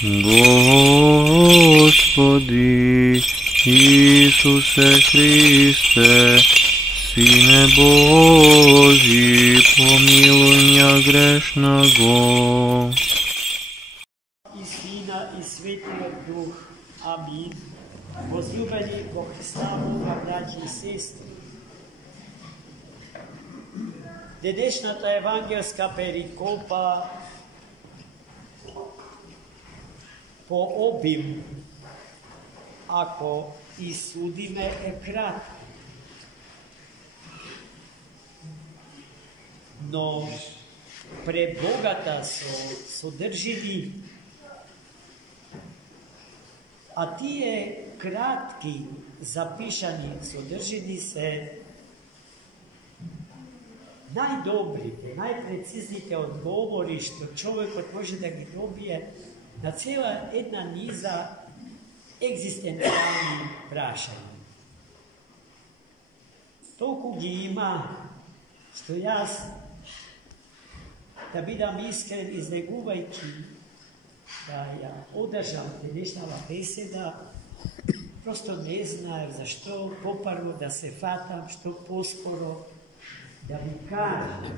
Господи Исусе Христе, Сине Божий, помилуй меня грешного. И Сина, и Святия Дух. Амин. Возлюбени во Христа Бога, браќи и сестри. Денешната евангелска перикопа по обим, ако и судиме, е кратка. Но пребогата со содржини, а тие кратки запишани содржини се најдобрите, најпрецизните одговори што човекот може да ги добие на цела една низа екзистенцијални прашања. Толку ги има што јас, да бидам искрен, изнегувајќи да ја одржам денешнава беседа, просто не знаев зашто попарно да се фатам, што поскоро да ви кажам,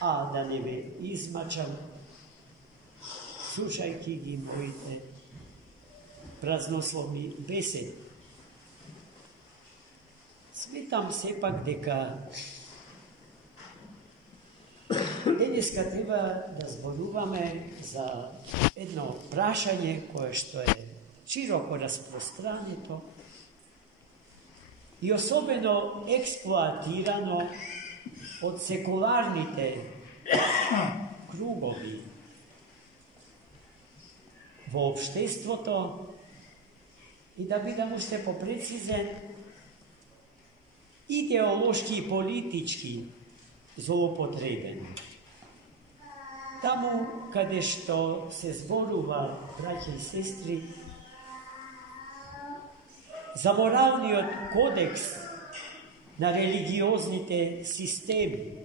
а да не ме измачам, слушајќи ги моите празнословни беседи. Сметам сепак дека денеска треба да зборуваме за едно прашање кое што е широко распространето и особено експлоатирано од секуларните кругови во општеството и, да бидам уште попрецизен, идеолошки и политички злоупотребен. Таму каде што се зборува, браќа и сестри, за моралниот кодекс на религиозните системи,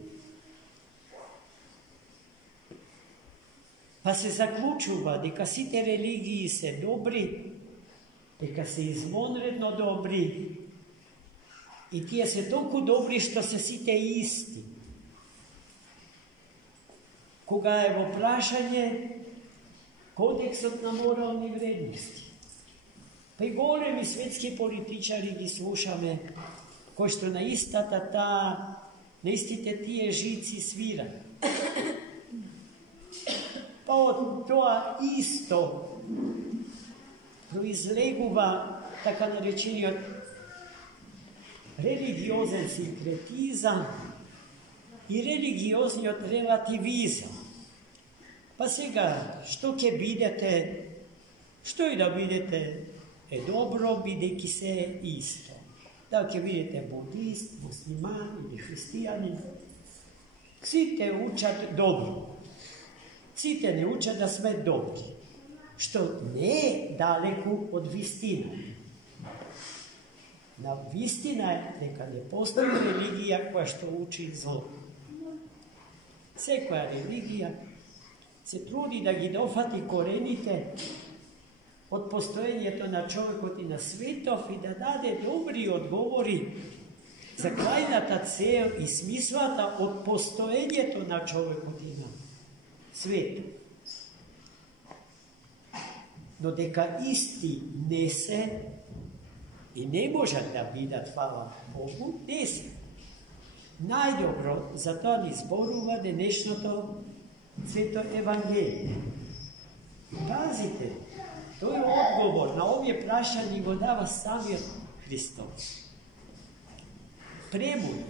па се заклучува дека сите религии се добри, дека се извонредно добри и тие се толку добри што се сите исти. Кога е во прашање кодексот на морални вредности, па и големи светски политичари ги слушаме, кои што на истите тие жици свират. Па од тоа исто произлегува така наречениот религиозен синкретизам и религиозниот релативизам. Па сега, што ќе бидете, што и да бидете е добро, бидејќи се е исто. Да ќе бидете будист, муслиман или христијанин, сите учат добро. Сите не учат да сме добри, што не е далеку од вистина. На вистина е дека не постои религија која што учи зло. Секоја религија се труди да ги дофати корените од постоењето на човекот и на светов и да даде добри одговори за крајната цел и смислата од постоењето на човекот и на светот. Но дека исти не се и не можат да бидат, фала Богу, не се. Најдобро за тоа ни зборува денешното Свето Евангелие. Пазите, тој одговор на овие прашања го дава самиот Христос. Премуно,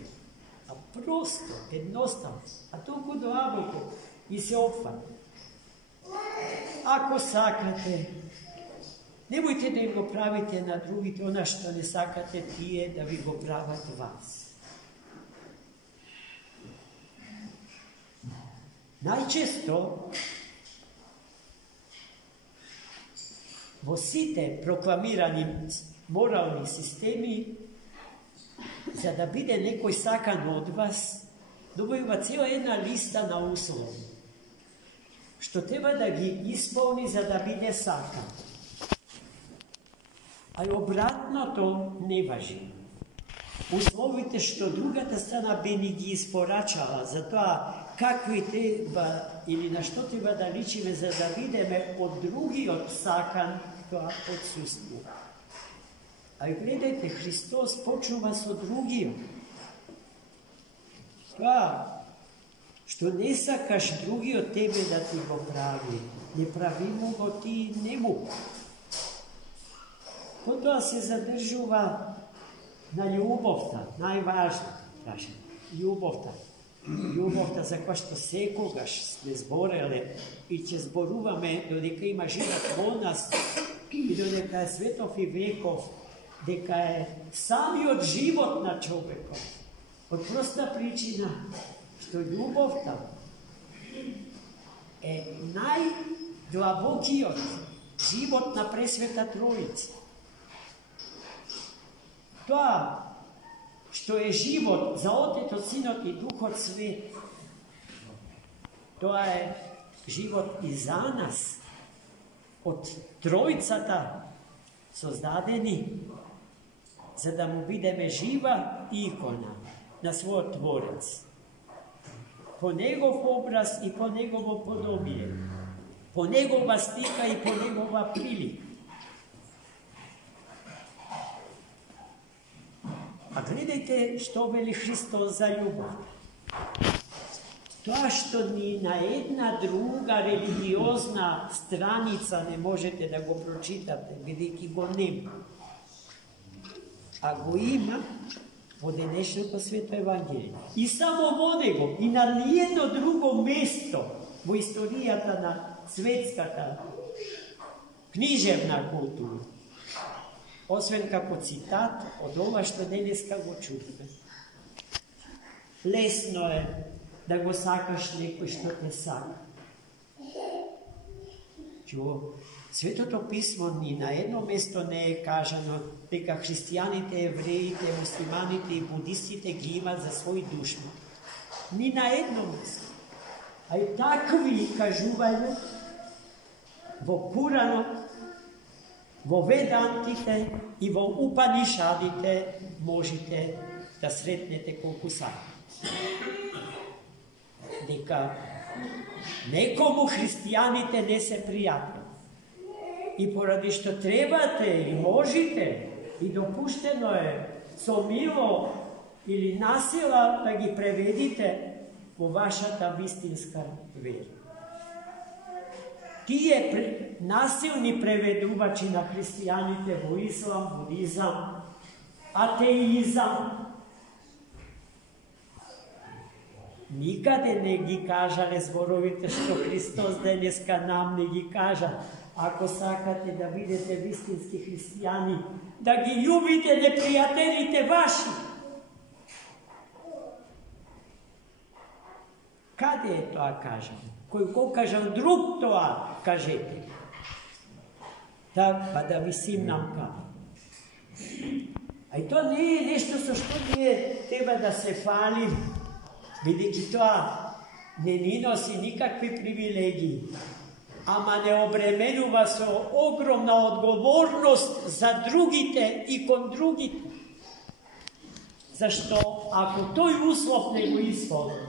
а просто, едноставно, а толку доаблко и се опфаќа. Ако сакате, немојте да им го правите на другите она што не сакате тие да ви го прават вас. Најчесто во сите прокламирани морални системи, за да биде некој сакан од вас, добива цела една листа на услови. što treba da ги ispolni za da биде сакан. А обратно то не важи. Условите што другата страна би ни ги испорачала за тоа какви треба или на што треба да личиме за да видиме од другиот сакан тоа отсуствува. А гледајте, Христос почнува со другиот. Тоа што не сакаш другиот тебе да ти го прави, не прави му го ти нему. Потоа се задржува на љубовта, најважно, кажем, љубовта. Љубовта за која што секогаш сме збореле и ќе зборуваме додека има живот во нас и додека е светов и веков, дека е самиот живот на човекот. Од проста причина што љубовта е најдлабокиот живот на Пресвета Троица. Тоа што е живот за Отецот, Синот и Духот Свет, тоа е живот и за нас, од Троицата создадени, за да му бидеме жива икона на својот Творец. По негов образ и по негово подобие, по негова слика и по негова прилика. А гледајте што вели Христос за љубов. Тоа што ни на една друга религиозна страница не можете да го прочитате, бидејќи го нема. А го има во денешното Свето Евангелие. И само во него, и на ниедно друго место во историјата на светската книжевна култура, освен како цитат од ова што денеска го чуваме. Лесно е да го сакаш некој што те сака. Во Светото писмо ни на едно место не е кажано дека христијаните, евреите, муслиманите и будистите ги имат за свој душман. Ни на едно место. А и такви кажувања во Куранот, во Ведантите и во Упанишадите можете да сретнете колку сакате. Дека некому христијаните не се пријатели. И поради што требате и можете и допуштено е со мило или насила да ги преведите во вашата вистинска вера. Тие насилни преведувачи на христијаните во ислам, будизам, атеизам, никаде не ги кажале зборовите што Христос денеска нам не ги кажа. Ако сакате да видите вистински христијани, да ги љубите непријателите ваши. Каде е тоа кажано? Кој го кажам друг тоа, кажете. Так, па да ви симнам каде. А и тоа не е нешто со што ние треба да се фалим, бидејќи тоа не ни носи никакви привилегии, ама не обременува со огромна одговорност за другите и кон другите. Зашто ако тој услов не го исполнам,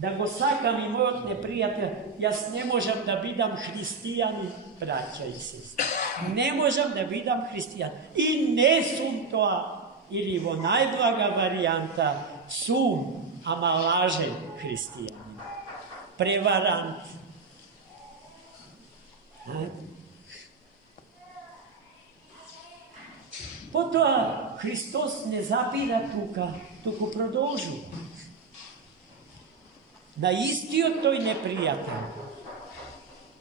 да го сакам и мојот непријател, јас не можам да бидам христијани, браќа и сестри. Не можам да бидам христијан. И не сум тоа, или во најблага варијанта, сум, ама лажен христијан. Преварант. Потоа Христос не запира тука, туку продолжува. На истиот тој непријател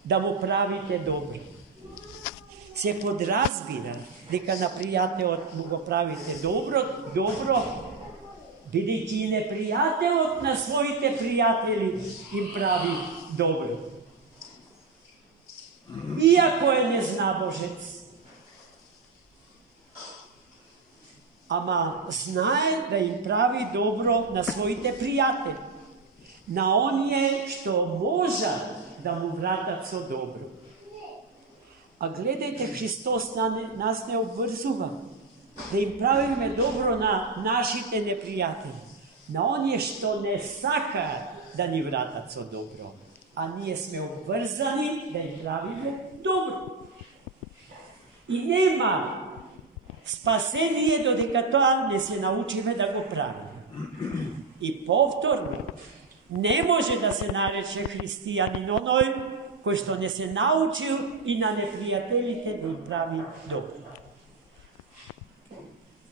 да му правите добро. Се подразбира дека на пријателот му го правите добро, бидејќи и непријателот на своите пријатели им прави добро. Иако е незнабожец, ама знае да им прави добро на своите пријатели, на оние што можат da mu vratac so dobro. A gledajte, Hristos nas ne obvrzува, da im pravime dobro na našите neprijatelji. Na onje što ne saka da ni vratac so dobro. A nije sme obvrzani da im pravimo dobro. I nema spasenije dodeka to ne se naučime da go pravimo. I povtorno, ne može da se nareče hristijanin onoj koji što ne se naučil i na neprijateljite da im pravi dobro.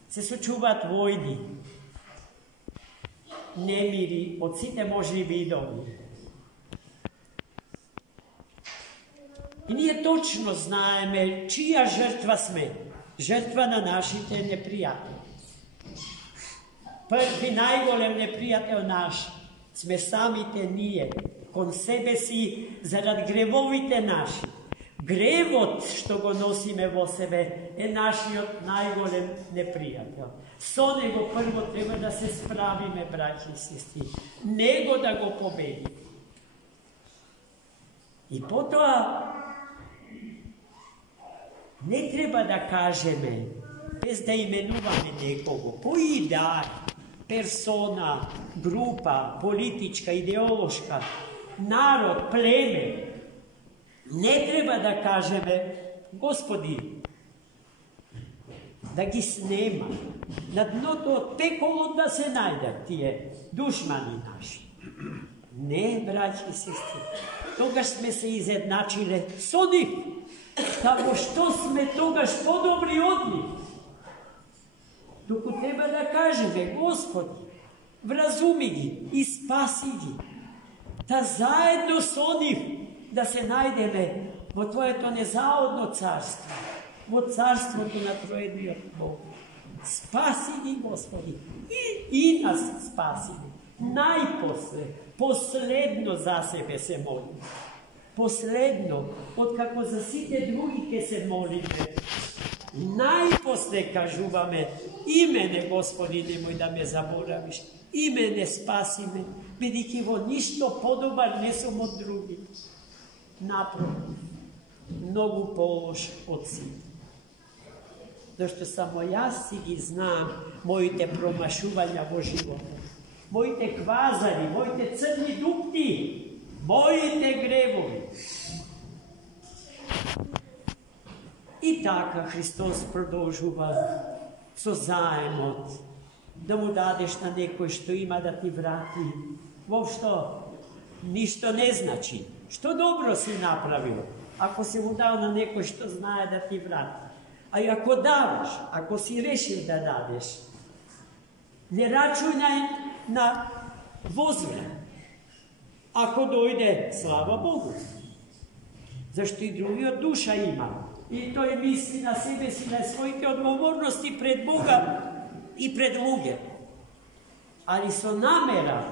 Se sočuvat vojni, nemiri, od site možni vidovi. I nije točno znajeme čija žrtva sme. Žrtva na našite neprijatelje. Prvi najgolem neprijatelj naš sme samite nije. Kon sebe si zarad grevovite naši. Grevot što go nosime vo sebe je naši od najgolem neprijatelj. So nego prvo treba da se spravime, braći i sestri, nego da go pobedimo. I potom ne treba da kažeme, bez da imenuvame nekogo, poidaj, persona, grupa, politička, ideološka, narod, pleme. Ne treba da kažeme, Gospodi, da gi snema, na dno to pekolo da se najda tije dušmani naši. Ne, braći i sestri, toga sme se izjednačile s onih, tako što sme togaž podobri od njih. Dok treba da kažeme, Gospodi, vrazumi gi i spasi gi, da zajedno s onih da se najdeme vo Tvoje to nezaodno carstvo, vo carstvo to na trojedni od Boga. Spasi gi, Gospodi, i nas spasi gi. Najposle, posledno za sebe se molimo. Posledno, od kako za site drugike se molite. Najposle kažu vame, i mene, Gospodi, nemoj da me zaboraviš. I mene spasi me. Vedikivo, ništo podobar ne sam od drugih. Naprotiv, mnogu polož od sita. Zašto samo ja si gi znam mojite promašuvanja vo životu. Mojite kvazari, mojite crni dupti, mojite grevovi. I taka Hristos produžuva so zajemot, da mu dadeš na nekoj što ima da ti vrati. Vo što ništo ne znači. Što dobro si napravio, ako si mu dao na nekoj što znaje da ti vrati. A i ako davaš, ako si rešil da dadeš, ne računaj na vozile. Ako dojde, slava Bogu. Zašto i drugi od duša ima. I to je misli na sebe si na svojite odgovornosti pred Boga i pred luge. Ali so namera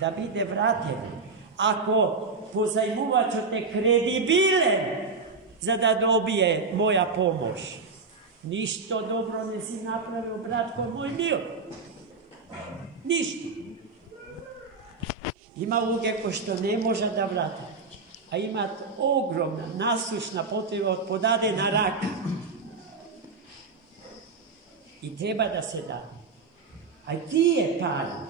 da bide vratjeni. Ako pozajmuvačote kredibilen za da dobije moja pomoć, ništo dobro ne si napravio, bratko moj mio. Ništa. Ima luge ko što ne može da vrati. A ima ogromna, nasušna potreba od podade na rak. I treba da se da. A ti je para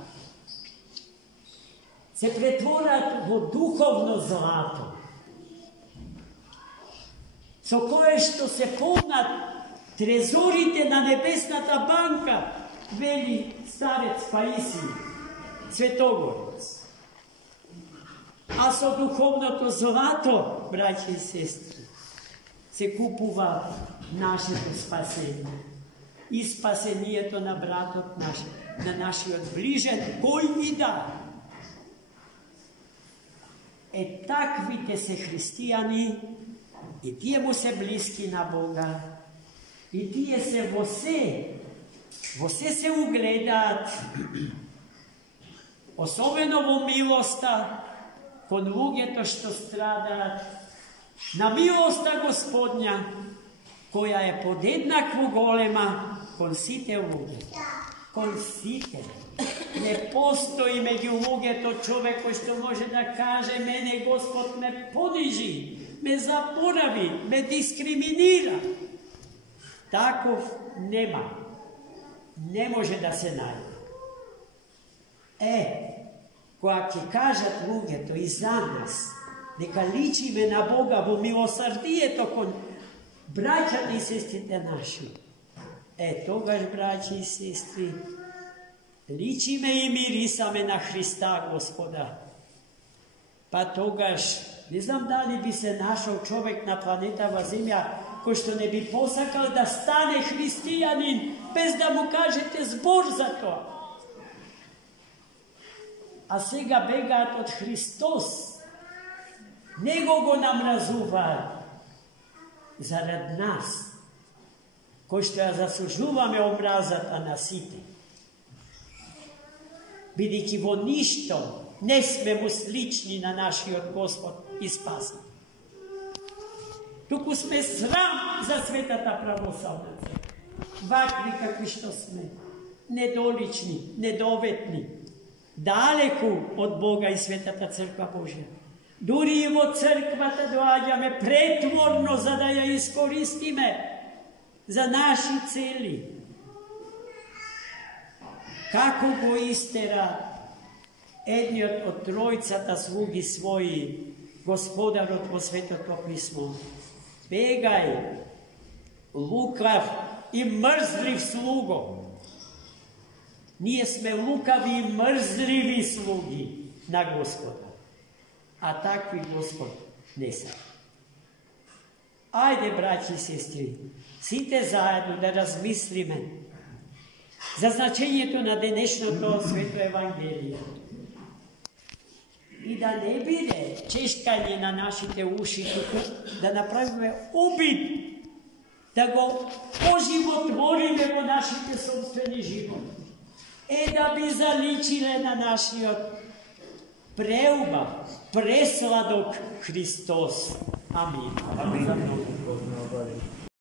se pretvorat u duhovno zlato. So koje što se povnat trezorite na nebesnata banka, veli starec Paisij, Svetogorec. A so duhovno zlato, braći i sestri, se kupuva naše to spasenje. I spasenje to na bratot naš, na naši odbližen, koji i da. Takvite se hристияни, i tijemu se bliski na Boga, i tije se vose se ugledat, особено во милоста, кон луѓето што страдаат, на милоста Господња, која е подеднакво голема кон сите луѓе. Кон сите. Ne postoji među luge to čovjek koji što može da kaže mene Gospod me poniži, me zaboravi, me diskriminira. Takov nema. Ne može da se najde. Koja ki kažat luge, to i za nas, neka liči me na Boga, bo milosrdije to kon braćati i sestrite naši. Togaž, braći i sestri, liči me i mirisa me na Hrista, Gospoda. Pa togaž, ne znam da li bi se našao čovjek na planetama Zemlja ko što ne bi posakal da stane hristijanin bez da mu kažete zbor za to. A сега бегаат od Христос, него го нам разува зарад нас, кој што ја заслужуваме омразата на сите. Бидејќи во ништо не сме му слични на нашиот Господ и Спасител. Туку сме срам за светата православна црква. Вакви какви што сме, недолични, недоветни, далеку од Бога и Светата Црква Божја. Дури и во црквата доаѓаме претворно за да ја искористиме за наши цели. Како го истера едниот од тројцата слуги своји, Господарот во Светото Писмо? Бегај, лукав и мрзлив слуго. Ние сме лукави и мрзливи слуги на Господа, а такви Господ не са. Ајде, браќи и сестри, сите заедно да размислиме за значењето на денешното Свето Евангелие. И да не биде чешкање на нашите уши, туку да направиме обид, да го оживотвориме во нашите собствени животи. Да би заличиле на нашиот преубав, пресладок Христос. Амин. Амин.